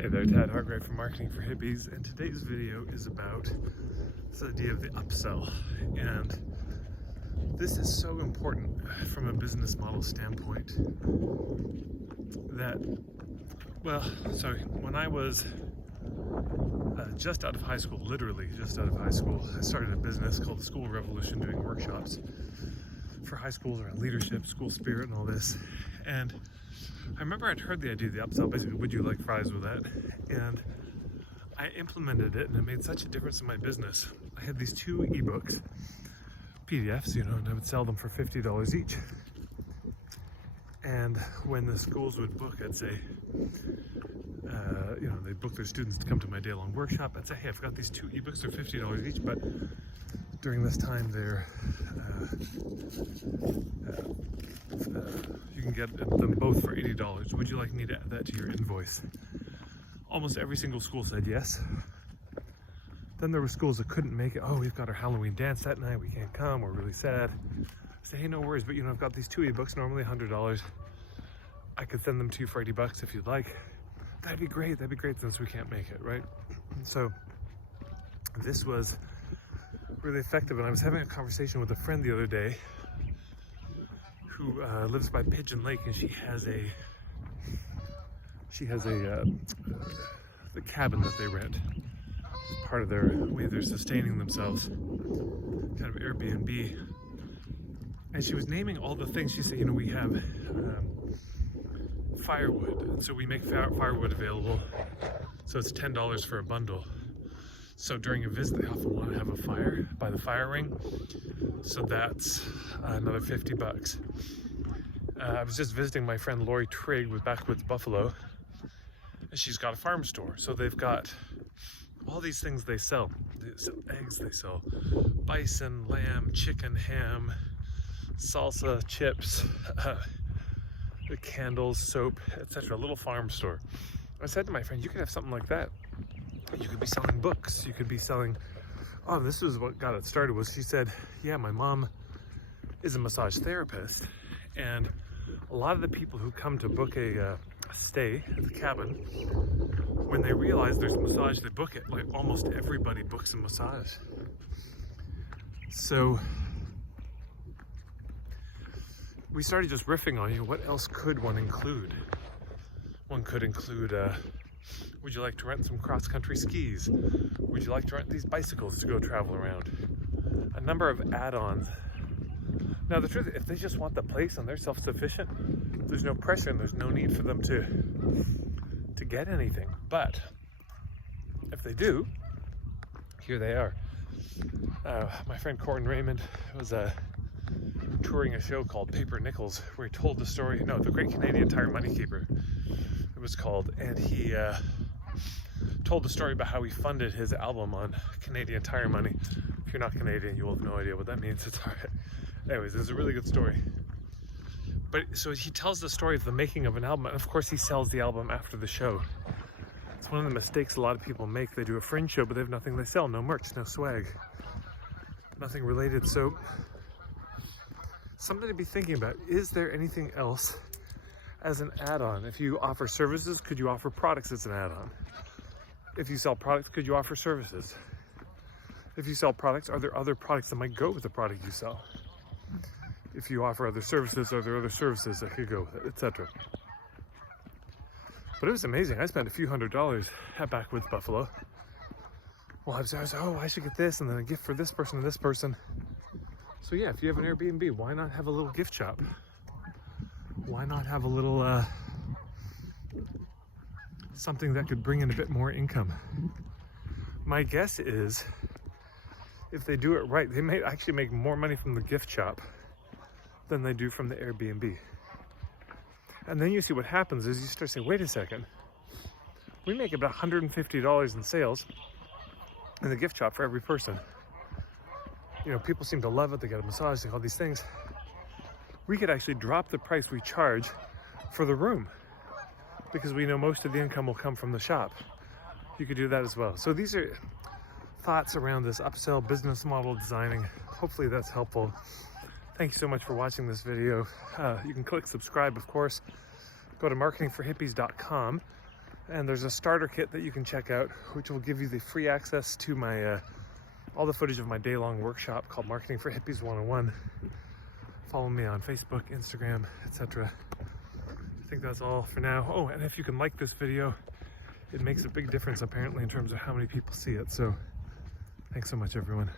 Hey there, Tad Hargrave from Marketing for Hippies, and today's video is about this idea of the upsell. And this is so important from a business model standpoint that, when I was just out of high school, literally just out of high school, I started a business called the School Revolution, doing workshops for high schools around leadership, school spirit, and all this. And I remember I'd heard the idea of the upsell, basically, would you like fries with that? And I implemented it, and it made such a difference in my business. I had these two ebooks, PDFs, and I would sell them for $50 each. And when the schools would book, I'd say, they'd book their students to come to my day-long workshop. I'd say, hey, I've got these two ebooks, they're $50 each, but during this time, you can get them both for $80. Would you like me to add that to your invoice? Almost every single school said yes. Then there were schools that couldn't make it. Oh, we've got our Halloween dance that night, we can't come, we're really sad. I say, hey, no worries, but I've got these two ebooks, normally $100. I could send them to you for $80 if you'd like. That'd be great since we can't make it, right? So this was really effective, and I was having a conversation with a friend the other day who lives by Pigeon Lake, and she has the cabin that they rent as part of their way they're sustaining themselves, kind of Airbnb. And she was naming all the things. She said, we have firewood, and so we make firewood available, so it's $10 for a bundle. So during a visit, they often want to have a fire by the fire ring, so that's another $50. I was just visiting my friend Lori Trigg with Backwoods Buffalo, and she's got a farm store. So they've got all these things they sell. They sell eggs, they sell bison, lamb, chicken, ham, salsa, chips, the candles, soap, etc. A little farm store. I said to my friend, you could have something like that. You could be selling books. You could be selling, this was what got it started, was she said, yeah, my mom is a massage therapist, and a lot of the people who come to book a stay at the cabin, when they realize there's a massage, they book it. Like almost everybody books a massage. So we started just riffing on, what else could one include? One could include, would you like to rent some cross-country skis? Would you like to rent these bicycles to go travel around? A number of add-ons. Now the truth, if they just want the place and they're self-sufficient, there's no pressure and there's no need for them to get anything. But if they do, here they are. My friend Corin Raymond was touring a show called Paper Nickels, where he told the story, the Great Canadian Tire Money Keeper, it was called, and he told the story about how he funded his album on Canadian Tire Money. If you're not Canadian, you will have no idea what that means. It's all right. Anyways, it's a really good story. But so he tells the story of the making of an album, and of course he sells the album after the show. It's one of the mistakes a lot of people make. They do a fringe show, but they have nothing they sell, no merch, no swag, nothing related. So something to be thinking about. Is there anything else as an add-on? If you offer services, could you offer products as an add-on? If you sell products, could you offer services? If you sell products, are there other products that might go with the product you sell? If you offer other services, are there other services that could go with it, etc.? But it was amazing. I spent a few $100s at Backwoods Buffalo. Well, I was I should get this, and then a gift for this person and this person. So yeah, if you have an Airbnb, why not have a little gift shop? Why not have a little something that could bring in a bit more income? My guess is, if they do it right, they may actually make more money from the gift shop than they do from the Airbnb. And then you see what happens is you start saying, wait a second, we make about $150 in sales in the gift shop for every person. People seem to love it, they get a massage, they get all these things. We could actually drop the price we charge for the room, because we know most of the income will come from the shop. You could do that as well. So these are thoughts around this upsell business model designing. Hopefully that's helpful. Thank you so much for watching this video. You can click subscribe, of course. Go to marketingforhippies.com And there's a starter kit that you can check out, which will give you the free access to my all the footage of my day-long workshop called Marketing for Hippies 101. Follow me on Facebook, Instagram, etc. I think that's all for now. Oh, and if you can like this video, it makes a big difference apparently in terms of how many people see it. So thanks so much, everyone.